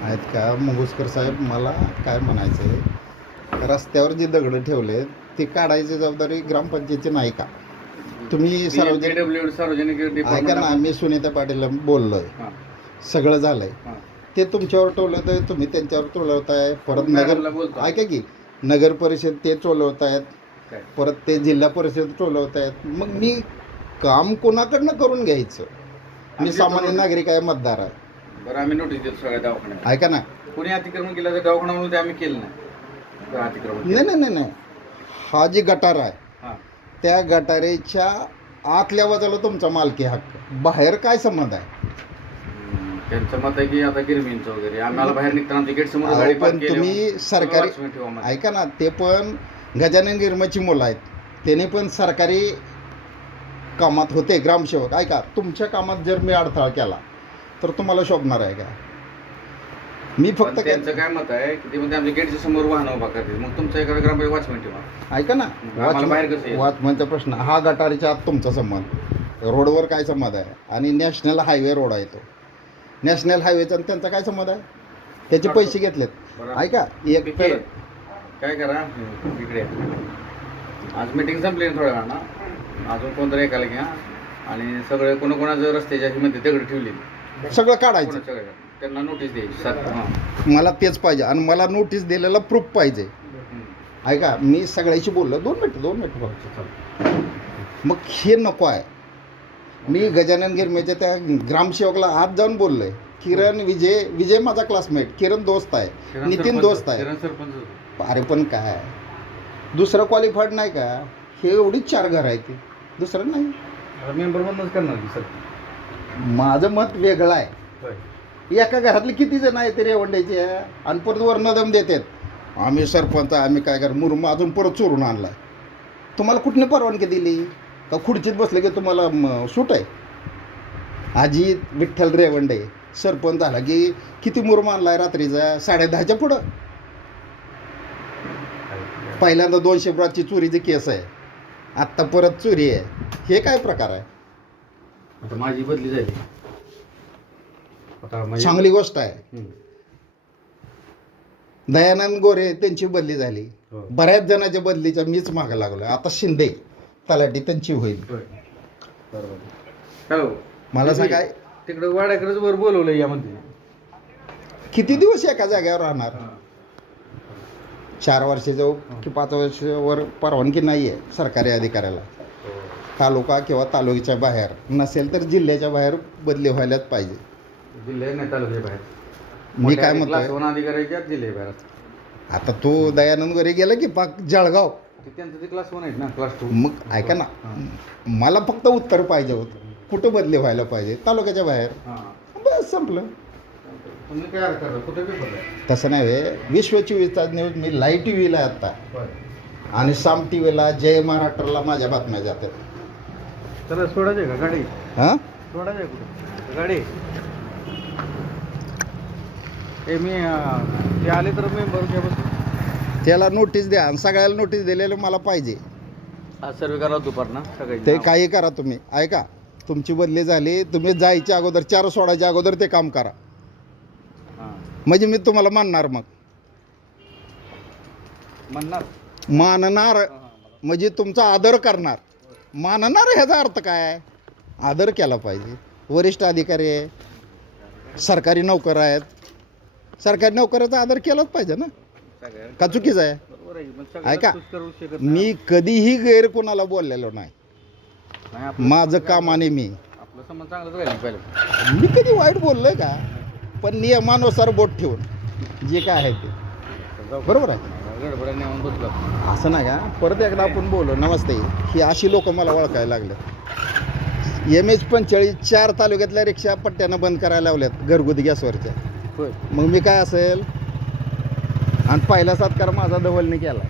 आहेत का मंगुसकर साहेब, मला काय म्हणायचं आहे, रस्त्यावर जी दगडं ठेवले ते काढायची जबाबदारी ग्रामपंचायतीची नाही का? तुम्ही सार्वजनिक ऐका ना, मी सुनीता पाटील बोललोय, सगळं झालंय, ते तुमच्यावर टोलत आहे, तुम्ही त्यांच्यावर टोलवताय, परत नगर ऐका की नगर परिषद ते टोलवत आहेत, परत ते जिल्हा परिषद टोलवत आहेत. मग मी काम कोणाकडनं करून घ्यायचं? मी सामान्य नागरिक आहे, मतदार आहे. बरं, आम्ही नोटीस देतो सगळ्या दवाखान्यात. ऐका ना, कोणी अतिक्रमण केलं तर दवाखान्यामध्ये आम्ही केलं नाही. अतिक्रमण नाही, हा जी गटार आहे हां, त्या गटारेच्या आतल्या बाजूला तुमचा मालकी हक्क, बाहेर काय संबंध आहे? त्यांचं मत आहे की आता गिरमींचं वगैरे आम्हाला बाहेर निघताना तिकीट समोर गाडी पण पार्क केली, तुम्ही सरकारी ठेवा मध्ये. ऐका ना, ते पण गजानन गिरमाची मुलं आहेत, त्याने पण सरकारी कामात होते ग्रामसेवक. ऐका, तुमच्या कामात जर मी अडथळा केला तर तुम्हाला शोभणार आहे का? मी पण फक्त त्यांचं काय मत आहे की ते म्हणजे आमच्या गेटच्या समोर वाहन उभा करते, मग तुमचं एखादा ग्रामपंचायत वॉचमॅन ठेवा. ऐका ना, आम्हाला बाहेर कसं यायचं? वॉचमनचा प्रश्न, हा गटारीच्या आत तुमचा संबंध, रोडवर काय संबंध आहे? आणि नॅशनल हायवे रोड आहे तो, नॅशनल हायवेचा त्यांचा काय संबंध आहे? त्याचे पैसे घेतलेत. ऐका, एक तर काय करा इकडे, आज मीटिंग संपली ना थोड्या वेळा, अजून कोणतरी एकाला घ्या आणि सगळं कोणाकोणाचं रस्त्याच्या मध्ये दगड ठेवली सगळं काढायचं, त्यांना नोटीस द्यायची. मला तेच पाहिजे आणि मला नोटीस दिलेला प्रूफ पाहिजे. ऐका, मी सगळ्याशी बोललो, 2 मिनिट फक्त. मग हे नको आहे. मी गजानन गिरमेच्या त्या ग्रामसेवकला आज जाऊन बोललोय, किरण विजय माझा क्लासमेट, किरण दोस्त आहे, नितीन दोस्त आहे. अरे पण काय, दुसरं क्वालिफाईड नाही का? हे एवढीच 4 घर आहे ती, दुसरं नाही. मेंबर म्हणूनच करणार सर. माझं मत वेगळं आहे. एका घरातले किती जण आहे ते रेवंड्याचे, आणि परत वर नदम देतात, आम्ही सरपंच, आम्ही काय कर, मुरुम अजून परत चोरून आणलाय. तुम्हाला कुठली परवानगी दिली? का खुर्चीत बसले की तुम्हाला सूट आहे? अजित विठ्ठल रेवंडे सरपंच झाला की किती मुरुम आणलाय रात्रीचा? 10:30च्या पुढं. पहिल्यांदा 200 ब्रॉचची चोरीची केस आहे, आत्ता परत चोरी आहे. हे काय प्रकार आहे? आता माझी बदली झाली, चांगली गोष्ट आहे. दयानंद गोरे त्यांची बदली झाली, बऱ्याच जणांच्या बदलीच्या मीच मागं लागलो. आता शिंदे तलाठी त्यांची होईल. मला सांगाय, तिकडे वाड्याकडेच वर बोलवलं यामध्ये किती दिवस एका जागेवर राहणार? 4 वर्षाच्या की 5 वर्षावर परवानगी नाही आहे सरकारी अधिकाऱ्याला. तालुका किंवा तालुक्याच्या बाहेर नसेल तर जिल्ह्याच्या बाहेर बदली व्हायलाच पाहिजे. जिल्ह्यात नाही, तालुक्याच्या बाहेर. मी काय म्हणतोय, अधिकाऱ्याच्या जिल्ह्या बाहेर. आता तो दयानंद गोरे गेला की पाक जळगाव, त्यांचं ते क्लास 1 आहेत ना, क्लास 2. मग ऐका ना, मला फक्त उत्तर पाहिजे होतं, कुठं बदली व्हायला पाहिजे? तालुक्याच्या बाहेर. बस संपलं. तुम्ही काय करता, कुठे तसं नाही वे. विश्व 24 तास न्यूज मी लाईव्ह टी व्हीला आत्ता, आणि साम टी व्हीला, जय महाराष्ट्राला माझ्या बातम्या जातात. चला सोडायचे का गाडी? हां, सोडायचे कुठे गाडी? मी ते आले तर मी भरून घ्या बस. त्याला नोटीस द्या, आणि सगळ्याला नोटीस दिलेलं मला पाहिजे. सर्व करा दुपारना सगळी, ते काही करा तुम्ही. ऐका, तुमची बदली झाली, तुम्ही जायच्या अगोदर 4 सोडायच्या अगोदर ते काम करा, म्हणजे मी तुम्हाला मानणार. मग मानणार म्हणजे तुमचा आदर करणार. मानणार ह्याचा अर्थ काय? आदर केला पाहिजे. वरिष्ठ अधिकारी आहे, सरकारी नोकर आहेत, सरकारी नोकराचा आदर केलाच पाहिजे ना, का चुकीचं आहे? ऐका, मी कधीही गैर कोणाला बोललेलो नाही. माझं काम आणि मी कधी वाईट बोललोय का? पण नियमानुसार बोट ठेवून जे काय आहे ते बरोबर आहे. असं नाही का? परत एकदा आपण बोलू. नमस्ते. ही अशी लोक मला ओळखायला लागले. MH45 4 तालुक्यातल्या रिक्षा पट्ट्यानं बंद करायला लावल्यात घरगुती गॅसवरच्या. मग मी काय असेल? आणि पहिला सत्कार माझा धवलने केला.